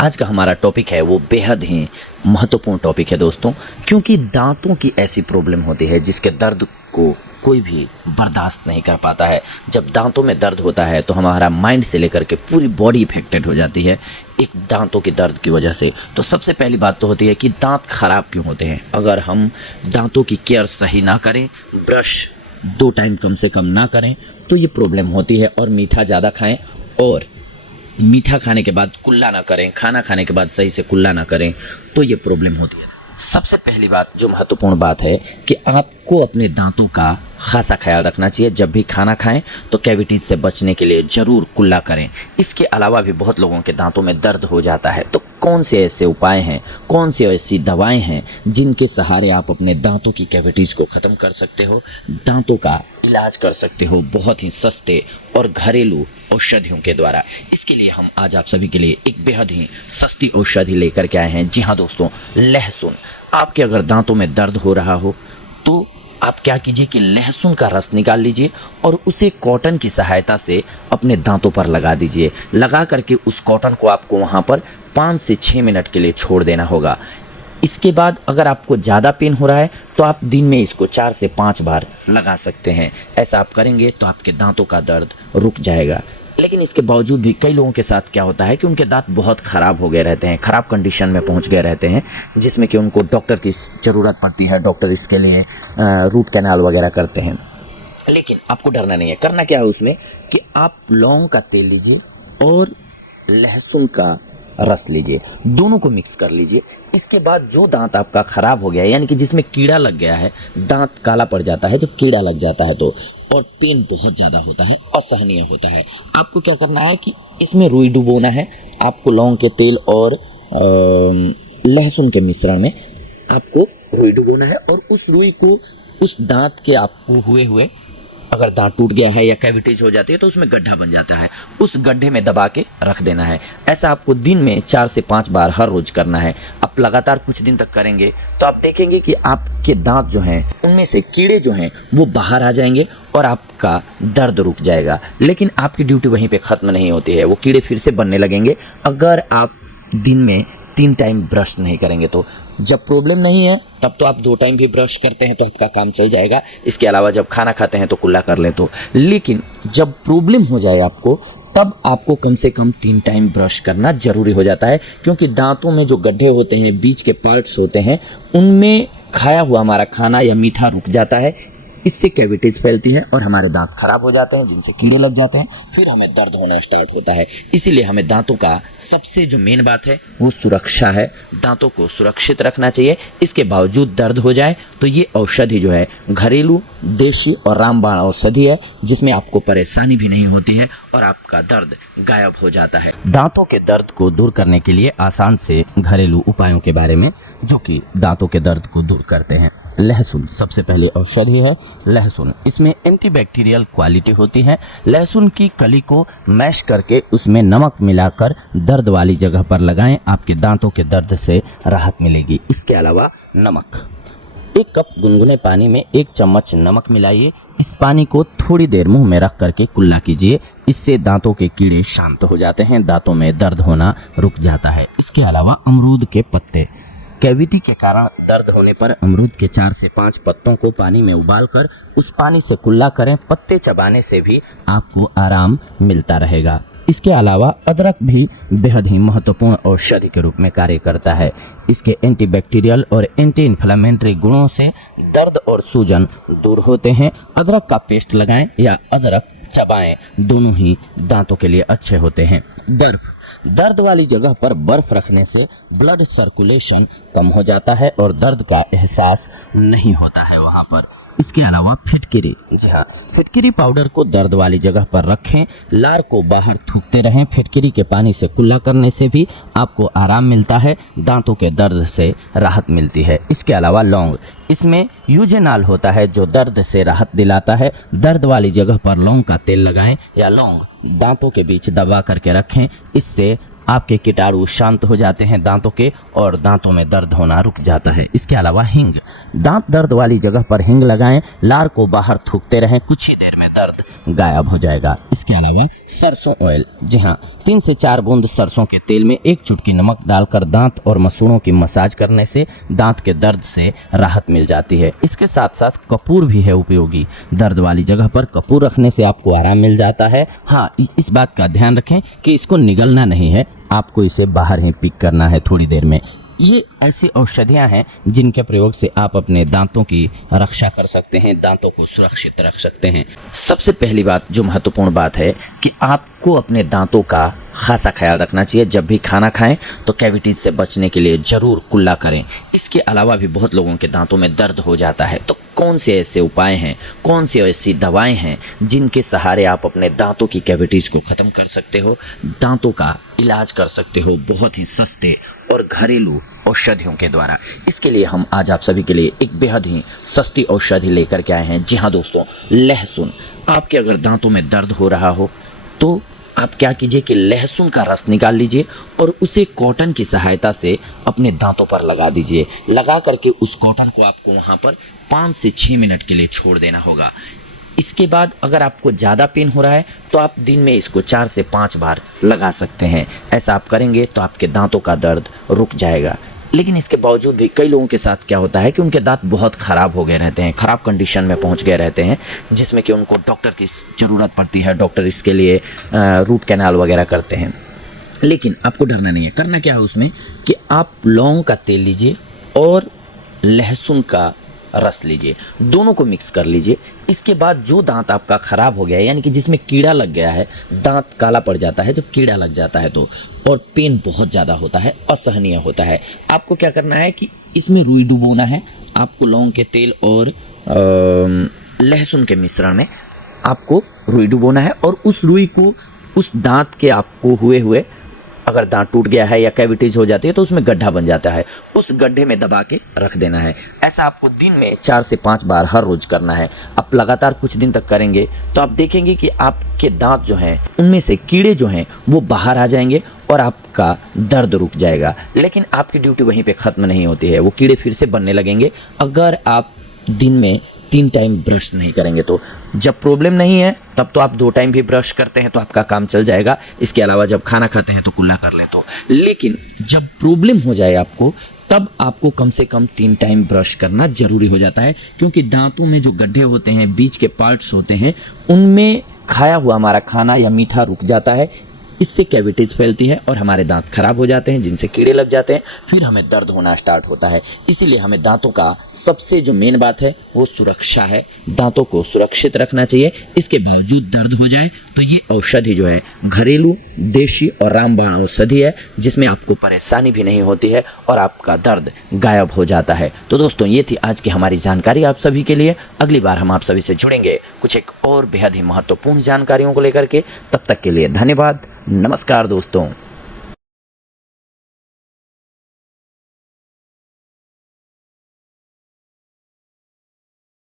आज का हमारा टॉपिक है वो बेहद ही महत्वपूर्ण टॉपिक है दोस्तों, क्योंकि दांतों की ऐसी प्रॉब्लम होती है जिसके दर्द को कोई भी बर्दाश्त नहीं कर पाता है। जब दांतों में दर्द होता है तो हमारा माइंड से लेकर के पूरी बॉडी इफेक्टेड हो जाती है एक दांतों के दर्द की वजह से। तो सबसे पहली बात तो होती है कि दांत खराब क्यों होते हैं। अगर हम दांतों की केयर सही ना करें, ब्रश 2 टाइम कम से कम ना करें तो ये प्रॉब्लम होती है। और मीठा ज़्यादा खाएं और मीठा खाने के बाद कुल्ला ना करें, खाना खाने के बाद सही से कुल्ला ना करें तो ये प्रॉब्लम होती है। सबसे पहली बात जो महत्वपूर्ण बात है कि आपको अपने दांतों का खासा ख्याल रखना चाहिए। जब भी खाना खाएं तो कैविटीज से बचने के लिए ज़रूर कुल्ला करें। इसके अलावा भी बहुत लोगों के दांतों में दर्द हो जाता है, तो कौन से ऐसे उपाय हैं, कौन सी ऐसी दवाएं हैं जिनके सहारे आप अपने दांतों की कैविटीज को ख़त्म कर सकते हो, दांतों का इलाज कर सकते हो बहुत ही सस्ते और घरेलू औषधियों के द्वारा। इसके लिए हम आज आप सभी के लिए एक बेहद ही सस्ती औषधि लेकर के आए हैं। जी हाँ दोस्तों, लहसुन। आपके अगर दांतों में दर्द हो रहा हो तो आप क्या कीजिए कि लहसुन का रस निकाल लीजिए और उसे कॉटन की सहायता से अपने दांतों पर लगा दीजिए। लगा करके उस कॉटन को आपको वहाँ पर 5 से 6 मिनट के लिए छोड़ देना होगा। इसके बाद अगर आपको ज़्यादा पेन हो रहा है तो आप दिन में इसको 4 से 5 बार लगा सकते हैं। ऐसा आप करेंगे तो आपके दांतों का दर्द रुक जाएगा। लेकिन इसके बावजूद भी कई लोगों के साथ क्या होता है कि उनके दांत बहुत ख़राब हो गए रहते हैं, ख़राब कंडीशन में पहुंच गए रहते हैं, जिसमें कि उनको डॉक्टर की ज़रूरत पड़ती है। डॉक्टर इसके लिए रूट कैनाल वगैरह करते हैं। लेकिन आपको डरना नहीं है। करना क्या है उसमें कि आप लौंग का तेल लीजिए और लहसुन का रस लीजिए, दोनों को मिक्स कर लीजिए। इसके बाद जो दांत आपका ख़राब हो गया है, यानी कि जिसमें कीड़ा लग गया है, दांत काला पड़ जाता है जब कीड़ा लग जाता है तो, और पेन बहुत ज़्यादा होता है, असहनीय होता है, आपको क्या करना है कि इसमें रुई डुबोना है। आपको लौंग के तेल और लहसुन के मिश्रण में आपको रुई डुबोना है और उस रुई को उस दांत के आपको हुए अगर दांत टूट गया है या कैविटीज हो जाती है तो उसमें गड्ढा बन जाता है, उस गड्ढे में दबा के रख देना है। ऐसा आपको दिन में 4 से 5 बार हर रोज करना है। आप लगातार कुछ दिन तक करेंगे तो आप देखेंगे कि आपके दांत जो हैं उनमें से कीड़े जो हैं वो बाहर आ जाएंगे और आपका दर्द रुक जाएगा। लेकिन आपकी ड्यूटी वहीं पे ख़त्म नहीं होती है, वो कीड़े फिर से बनने लगेंगे अगर आप दिन में 3 टाइम ब्रश नहीं करेंगे तो। जब प्रॉब्लम नहीं है तब तो आप 2 टाइम भी ब्रश करते हैं तो आपका काम चल जाएगा। इसके अलावा जब खाना खाते हैं तो कुल्ला कर लें तो। लेकिन जब प्रॉब्लम हो जाए आपको तब आपको कम से कम 3 टाइम ब्रश करना ज़रूरी हो जाता है, क्योंकि दांतों में जो गड्ढे होते हैं, बीच के पार्ट्स होते हैं, उनमें खाया हुआ हमारा खाना या मीठा रुक जाता है। इससे कैविटीज फैलती है और हमारे दांत खराब हो जाते हैं, जिनसे कीड़े लग जाते हैं, फिर हमें दर्द होना स्टार्ट होता है। इसीलिए हमें दांतों का सबसे जो मेन बात है वो सुरक्षा है। दांतों को सुरक्षित रखना चाहिए। इसके बावजूद दर्द हो जाए तो ये औषधि जो है घरेलू, देशी और रामबाण औषधि है, जिसमें आपको परेशानी भी नहीं होती है और आपका दर्द गायब हो जाता है। दांतों के दर्द को दूर करने के लिए आसान से घरेलू उपायों के बारे में जो कि दांतों के दर्द को दूर करते हैं। लहसुन सबसे पहले औषधि है। लहसुन, इसमें एंटीबैक्टीरियल क्वालिटी होती है। लहसुन की कली को मैश करके उसमें नमक मिलाकर दर्द वाली जगह पर लगाएं, आपके दांतों के दर्द से राहत मिलेगी। इसके अलावा नमक, 1 कप गुनगुने पानी में 1 चम्मच नमक मिलाइए। इस पानी को थोड़ी देर मुंह में रख करके कुल्ला कीजिए। इससे दांतों के कीड़े शांत हो जाते हैं, दांतों में दर्द होना रुक जाता है। इसके अलावा अमरूद के पत्ते, कैविटी के कारण दर्द होने पर अमरूद के 4 से 5 पत्तों को पानी में उबालकर उस पानी से कुल्ला करें। पत्ते चबाने से भी आपको आराम मिलता रहेगा। इसके अलावा अदरक भी बेहद ही महत्वपूर्ण औषधि के रूप में कार्य करता है। इसके एंटीबैक्टीरियल और एंटी इन्फ्लेमेटरी गुणों से दर्द और सूजन दूर होते हैं। अदरक का पेस्ट लगाएं या अदरक चबाएं, दोनों ही दांतों के लिए अच्छे होते हैं। बर्फ, दर्द वाली जगह पर बर्फ रखने से ब्लड सर्कुलेशन कम हो जाता है और दर्द का एहसास नहीं होता है वहाँ पर। इसके अलावा फिटकिरी, जी हाँ, फिटकिरी पाउडर को दर्द वाली जगह पर रखें, लार को बाहर थूकते रहें। फिटकिरी के पानी से कुल्ला करने से भी आपको आराम मिलता है, दांतों के दर्द से राहत मिलती है। इसके अलावा लौंग, इसमें यूजेनाल होता है जो दर्द से राहत दिलाता है। दर्द वाली जगह पर लौंग का तेल लगाएं या लौंग दांतों के बीच दबा करके रखें, इससे आपके कीटाणु शांत हो जाते हैं दांतों के और दांतों में दर्द होना रुक जाता है। इसके अलावा हींग, दांत दर्द वाली जगह पर हींग लगाएं, लार को बाहर थूकते रहें, कुछ ही देर में दर्द गायब हो जाएगा। इसके अलावा सरसों ऑयल, जी हाँ, 3 से 4 बूंद सरसों के तेल में 1 चुटकी नमक डालकर दांत और मसूड़ों की मसाज करने से दांत के दर्द से राहत मिल जाती है। इसके साथ साथ कपूर भी है उपयोगी, दर्द वाली जगह पर कपूर रखने से आपको आराम मिल जाता है। हाँ, इस बात का ध्यान रखें कि इसको निगलना नहीं है, आपको इसे बाहर ही पिक करना है थोड़ी देर में। ये ऐसी औषधियाँ हैं जिनके प्रयोग से आप अपने दांतों की रक्षा कर सकते हैं, दांतों को सुरक्षित रख सकते हैं। सबसे पहली बात जो महत्वपूर्ण बात है कि आपको अपने दांतों का खासा ख्याल रखना चाहिए। जब भी खाना खाएं तो कैविटीज से बचने के लिए जरूर कुल्ला करें। इसके अलावा भी बहुत लोगों के दांतों में दर्द हो जाता है, तो कौन से ऐसे उपाय हैं, कौन सी ऐसी दवाएं हैं जिनके सहारे आप अपने दांतों की कैविटीज को ख़त्म कर सकते हो, दांतों का इलाज कर सकते हो बहुत ही सस्ते और घरेलू औषधियों के द्वारा। इसके लिए हम आज आप सभी के लिए एक बेहद ही सस्ती औषधि लेकर के आए हैं। जी हाँ दोस्तों, लहसुन। आपके अगर दांतों में दर्द हो रहा हो तो आप क्या कीजिए कि लहसुन का रस निकाल लीजिए और उसे कॉटन की सहायता से अपने दांतों पर लगा दीजिए। लगा करके उस कॉटन को आपको वहाँ पर 5 से 6 मिनट के लिए छोड़ देना होगा। इसके बाद अगर आपको ज़्यादा पेन हो रहा है तो आप दिन में इसको 4 से 5 बार लगा सकते हैं। ऐसा आप करेंगे तो आपके दांतों का दर्द रुक जाएगा। लेकिन इसके बावजूद भी कई लोगों के साथ क्या होता है कि उनके दांत बहुत ख़राब हो गए रहते हैं, ख़राब कंडीशन में पहुंच गए रहते हैं, जिसमें कि उनको डॉक्टर की ज़रूरत पड़ती है। डॉक्टर इसके लिए रूट कैनाल वगैरह करते हैं। लेकिन आपको डरना नहीं है। करना क्या है उसमें कि आप लौंग का तेल लीजिए और लहसुन का रस लीजिए, दोनों को मिक्स कर लीजिए। इसके बाद जो दांत आपका ख़राब हो गया है, यानी कि जिसमें कीड़ा लग गया है, दांत काला पड़ जाता है जब कीड़ा लग जाता है तो, और पेन बहुत ज़्यादा होता है, असहनीय होता है, आपको क्या करना है कि इसमें रुई डुबोना है। आपको लौंग के तेल और लहसुन के मिश्रण में आपको रुई डुबोना है और उस रुई को उस दांत के आपको हुए अगर दांत टूट गया है या कैविटीज हो जाती है तो उसमें गड्ढा बन जाता है, उस गड्ढे में दबा के रख देना है। ऐसा आपको दिन में 4 से 5 बार हर रोज करना है। आप लगातार कुछ दिन तक करेंगे तो आप देखेंगे कि आपके दांत जो हैं उनमें से कीड़े जो हैं वो बाहर आ जाएंगे और आपका दर्द रुक जाएगा। लेकिन आपकी ड्यूटी वहीं पे ख़त्म नहीं होती है, वो कीड़े फिर से बनने लगेंगे अगर आप दिन में 3 टाइम ब्रश नहीं करेंगे तो। जब प्रॉब्लम नहीं है तब तो आप 2 टाइम भी ब्रश करते हैं तो आपका काम चल जाएगा। इसके अलावा जब खाना खाते हैं तो कुल्ला कर ले तो। लेकिन जब प्रॉब्लम हो जाए आपको तब आपको कम से कम 3 टाइम ब्रश करना जरूरी हो जाता है, क्योंकि दांतों में जो गड्ढे होते हैं, बीच के पार्ट्स होते हैं, उनमें खाया हुआ हमारा खाना या मीठा रुक जाता है। इससे कैविटीज़ फैलती है और हमारे दांत खराब हो जाते हैं, जिनसे कीड़े लग जाते हैं, फिर हमें दर्द होना स्टार्ट होता है। इसीलिए हमें दांतों का सबसे जो मेन बात है वो सुरक्षा है। दांतों को सुरक्षित रखना चाहिए। इसके बावजूद दर्द हो जाए तो ये औषधि जो है घरेलू, देशी और रामबाण औषधि है, जिसमें आपको परेशानी भी नहीं होती है और आपका दर्द गायब हो जाता है। तो दोस्तों, ये थी आज की हमारी जानकारी आप सभी के लिए। अगली बार हम आप सभी से जुड़ेंगे कुछ एक और बेहद ही महत्वपूर्ण जानकारियों को लेकर के। तब तक के लिए धन्यवाद। नमस्कार दोस्तों।